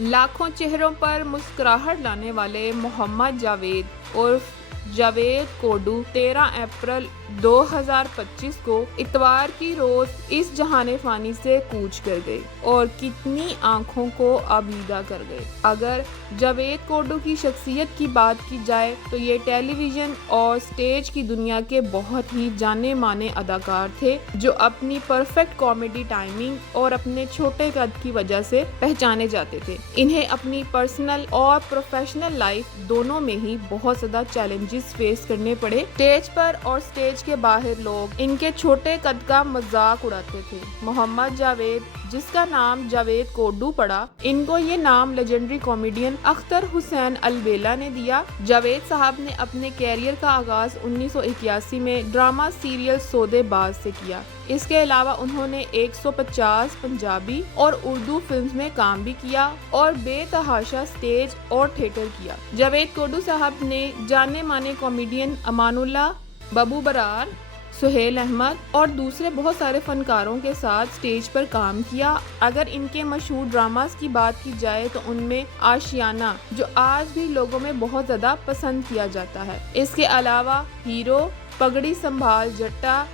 लाखों चेहरों पर मुस्कुराहट लाने वाले मोहम्मद जावेद उर्फ जावेद कोडू 13 अप्रैल 2025 को इतवार की रोज इस जहाने फानी से कूच कर गए और कितनी आंखों को आबीदा कर गए। अगर जावेद कोडू की शख्सियत की बात की जाए तो ये टेलीविजन और स्टेज की दुनिया के बहुत ही जाने माने अदाकार थे जो अपनी परफेक्ट कॉमेडी टाइमिंग और अपने छोटे कद की वजह से पहचाने जाते थे। इन्हें अपनी पर्सनल और प्रोफेशनल लाइफ दोनों में ही बहुत ज्यादा चैलेंजेस फेस करने पड़े। स्टेज पर और स्टेज के बाहर लोग इनके छोटे कद का मजाक उड़ाते थे। मोहम्मद जावेद, जिसका नाम जावेद कोडू पड़ा, इनको ये नाम लेजेंडरी कॉमेडियन अख्तर हुसैन अलबेला ने दिया। जावेद साहब ने अपने कैरियर का आगाज 1981 में ड्रामा सीरियल सौदेबाज से किया। इसके अलावा उन्होंने 150 पंजाबी और उर्दू फिल्म्स में काम भी किया और बेतहाशा स्टेज और थिएटर किया। जावेद कोडू साहब ने जाने माने कॉमेडियन अमानुल्लाह, बबू बरार, सुहेल अहमद और दूसरे बहुत सारे फनकारों के साथ स्टेज पर काम किया। अगर इनके मशहूर ड्रामास की बात की जाए तो उनमें आशियाना, जो आज भी लोगों में बहुत ज़्यादा पसंद किया जाता है। इसके अलावा हीरो, पगड़ी संभाल जट्टा,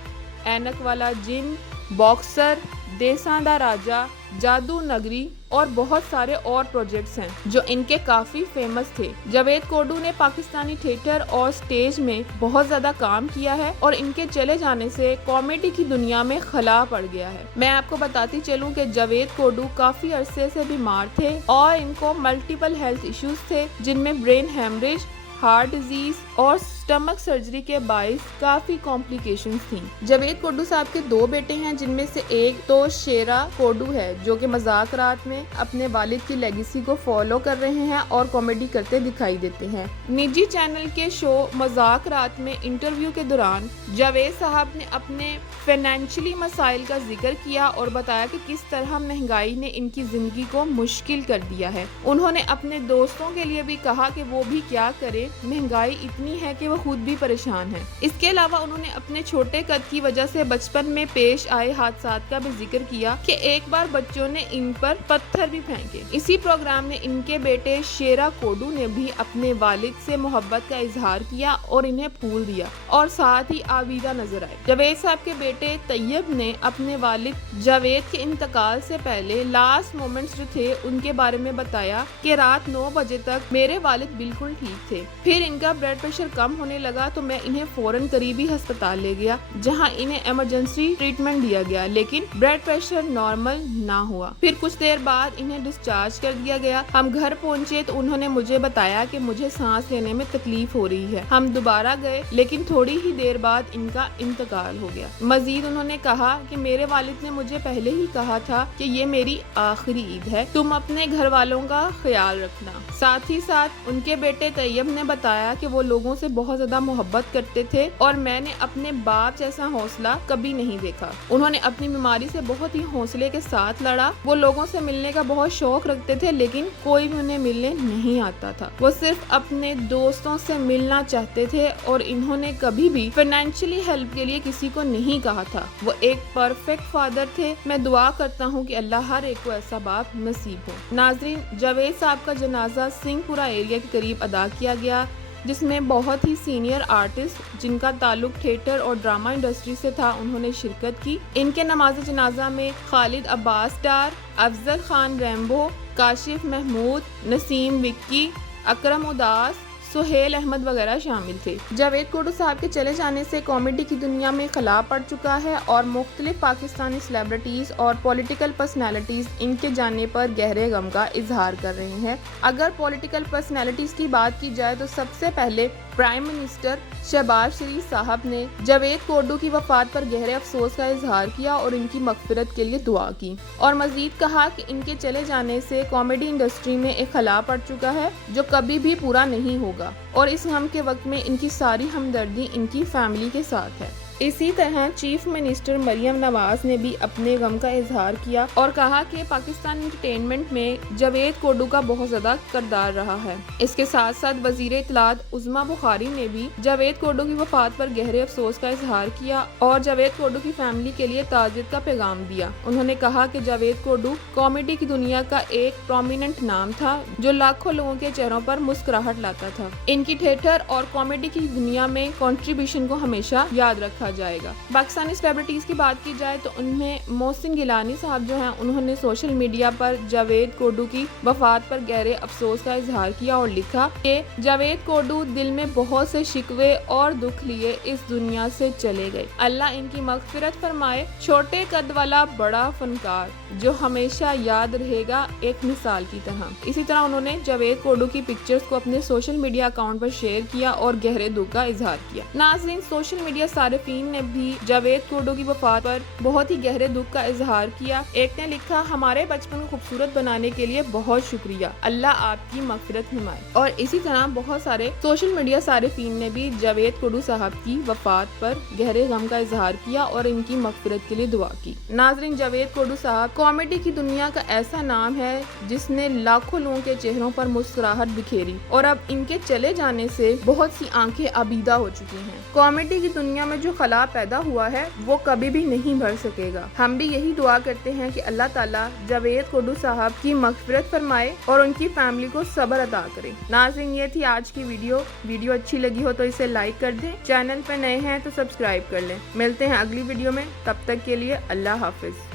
ऐनक वाला जिन, बॉक्सर, देसां दा राजा, जादू नगरी और बहुत सारे और प्रोजेक्ट्स हैं जो इनके काफी फेमस थे। जावेद कोडू ने पाकिस्तानी थिएटर और स्टेज में बहुत ज्यादा काम किया है और इनके चले जाने से कॉमेडी की दुनिया में खला पड़ गया है। मैं आपको बताती चलूं कि जावेद कोडू काफी अरसे से बीमार थे और इनको मल्टीपल हेल्थ इश्यूज थे, जिनमें ब्रेन हेमरेज, हार्ट डिजीज और स्टमक सर्जरी के बाइस काफी कॉम्प्लिकेशंस थी। जावेद कोडू साहब के 2 बेटे हैं, जिनमें से एक तो शेरा कोडू है जो कि मजाक रात में अपने वालिद की लेगेसी को फॉलो कर रहे हैं और कॉमेडी करते दिखाई देते हैं। निजी चैनल के शो मजाक रात में इंटरव्यू के दौरान जावेद साहब ने अपने फाइनेंशियली मसाइल का जिक्र किया और बताया कि किस तरह महंगाई ने इनकी जिंदगी को मुश्किल कर दिया है। उन्होंने अपने दोस्तों के लिए भी कहा कि वो भी क्या करें, महंगाई इतनी है कि वो खुद भी परेशान है। इसके अलावा उन्होंने अपने छोटे कद की वजह से बचपन में पेश आए हादसात का भी जिक्र किया कि एक बार बच्चों ने इन पर पत्थर भी फेंके। इसी प्रोग्राम में इनके बेटे शेरा कोडू ने भी अपने वालिद से मोहब्बत का इजहार किया और इन्हें फूल दिया और साथ ही आबीदा नजर आए। जावेद साहब के बेटे तैयब ने अपने वालिद जावेद के इंतकाल से पहले लास्ट मोमेंट्स जो थे उनके बारे में बताया कि रात 9 बजे तक मेरे वालिद बिल्कुल ठीक थे, फिर इनका ब्लड प्रेशर कम होने लगा तो मैं इन्हें फौरन करीबी अस्पताल ले गया जहां इन्हें इमरजेंसी ट्रीटमेंट दिया गया, लेकिन ब्लड प्रेशर नॉर्मल ना हुआ। फिर कुछ देर बाद इन्हें डिस्चार्ज कर दिया गया। हम घर पहुंचे तो उन्होंने मुझे बताया कि मुझे सांस लेने में तकलीफ हो रही है। हम दोबारा गए लेकिन थोड़ी ही देर बाद इनका इंतकाल हो गया। मजीद उन्होंने कहा कि मेरे वालिद ने मुझे पहले ही कहा था कि ये मेरी आखिरी ईद है, तुम अपने घर वालों का ख्याल रखना। साथ ही साथ उनके बेटे तैयब ने बताया कि वो लोगों से बहुत ज्यादा मोहब्बत करते थे और मैंने अपने बाप जैसा हौसला कभी नहीं देखा। उन्होंने अपनी बीमारी से बहुत ही हौसले के साथ लड़ा। वो लोगों से मिलने का बहुत शौक रखते थे लेकिन कोई भी उन्हें मिलने नहीं आता था। वो सिर्फ अपने दोस्तों से मिलना चाहते थे और इन्होंने कभी भी फाइनेंशियली हेल्प के लिए किसी को नहीं कहा था। वो एक परफेक्ट फादर थे। मैं दुआ करता हूँ कि अल्लाह हर एक को ऐसा बाप नसीब हो। नाजरीन, जावेद साहब का जनाजा सिंहपुरा एरिया के करीब अदा किया गया, जिसमें बहुत ही सीनियर आर्टिस्ट जिनका ताल्लुक थिएटर और ड्रामा इंडस्ट्री से था उन्होंने शिरकत की। इनके नमाज जनाजा में खालिद अब्बास डार, अफजल खान रैम्बो, काशिफ महमूद, नसीम विक्की, अकरम उदास, सुहेल अहमद वगैरह शामिल थे। जावेद कोडू साहब के चले जाने से कॉमेडी की दुनिया में खला पड़ चुका है और मुख्तलिफ पाकिस्तानी सेलिब्रिटीज और पॉलिटिकल पर्सनैलिटीज इनके जाने पर गहरे गम का इजहार कर रहे हैं। अगर पॉलिटिकल पर्सनैलिटीज की बात की जाए तो सबसे पहले प्राइम मिनिस्टर शहबाज शरीफ साहब ने जावेद कोडू की वफात पर गहरे अफसोस का इजहार किया और इनकी मगफिरत के लिए दुआ की और मजीद कहा कि इनके चले जाने से कॉमेडी इंडस्ट्री में एक खला पड़ चुका है जो कभी भी पूरा नहीं होगा और इस गम के वक्त में इनकी सारी हमदर्दी इनकी फैमिली के साथ है। اسی طرح چیف منسٹر مریم نواز نے بھی اپنے غم کا اظہار کیا اور کہا کہ پاکستان انٹرٹینمنٹ میں جاوید کوڈو کا بہت زیادہ کردار رہا ہے۔ اس کے ساتھ ساتھ وزیر اطلاعات عظمیٰ بخاری نے بھی جاوید کوڈو کی وفات پر گہرے افسوس کا اظہار کیا اور جاوید کوڈو کی فیملی کے لیے تعزیت کا پیغام دیا۔ انہوں نے کہا کہ جاوید کوڈو کامیڈی کی دنیا کا ایک پرومیننٹ نام تھا جو لاکھوں لوگوں کے چہروں پر مسکراہٹ لاتا تھا۔ ان کی تھیٹر اور کامیڈی کی دنیا میں کنٹریبیوشن کو ہمیشہ یاد رکھا جائے گا۔ پاکستانی سیلیبریٹیز کی بات کی جائے تو ان میں محسن گیلانی صاحب جو ہیں انہوں نے سوشل میڈیا پر جاوید کوڈو کی وفات پر گہرے افسوس کا اظہار کیا اور لکھا کہ جاوید کوڈو دل میں بہت سے شکوے اور دکھ لیے اس دنیا سے چلے گئے۔ اللہ ان کی مغفرت فرمائے۔ چھوٹے قد والا بڑا فنکار جو ہمیشہ یاد رہے گا ایک مثال کی طرح۔ اسی طرح انہوں نے جاوید کوڈو کی پکچرز کو اپنے سوشل میڈیا اکاؤنٹ پر شیئر کیا اور گہرے دکھ کا اظہار کیا۔ ناظرین، سوشل میڈیا صارفین نے بھی جاوید کوڈو کی وفات پر بہت ہی گہرے دکھ کا اظہار کیا۔ ایک نے لکھا، ہمارے بچپن کو خوبصورت بنانے کے لیے بہت شکریہ، اللہ آپ کی مغفرت فرمائے۔ اور اسی طرح بہت سارے سوشل میڈیا صارفین نے بھی جاوید کوڈو صاحب کی وفات پر گہرے غم کا اظہار کیا اور ان کی مغفرت کے لیے دعا کی۔ ناظرین، جاوید کوڈو صاحب کامیڈی کی دنیا کا ایسا نام ہے جس نے لاکھوں لوگوں کے چہروں پر مسکراہٹ بکھیری اور اب ان کے چلے جانے سے بہت سی آنکھیں عبیدہ ہو چکی ہیں۔ کامیڈی کی دنیا میں جو خلا پیدا ہوا ہے وہ کبھی بھی نہیں بھر سکے گا۔ ہم بھی یہی دعا کرتے ہیں کہ اللہ تعالیٰ جاوید کوڈو صاحب کی مغفرت فرمائے اور ان کی فیملی کو صبر عطا کرے۔ ناظرین، یہ تھی آج کی ویڈیو اچھی لگی ہو تو اسے لائک کر دیں، چینل پہ نئے ہیں تو سبسکرائب کر لیں۔ ملتے ہیں اگلی ویڈیو میں، تب تک کے لیے اللہ حافظ۔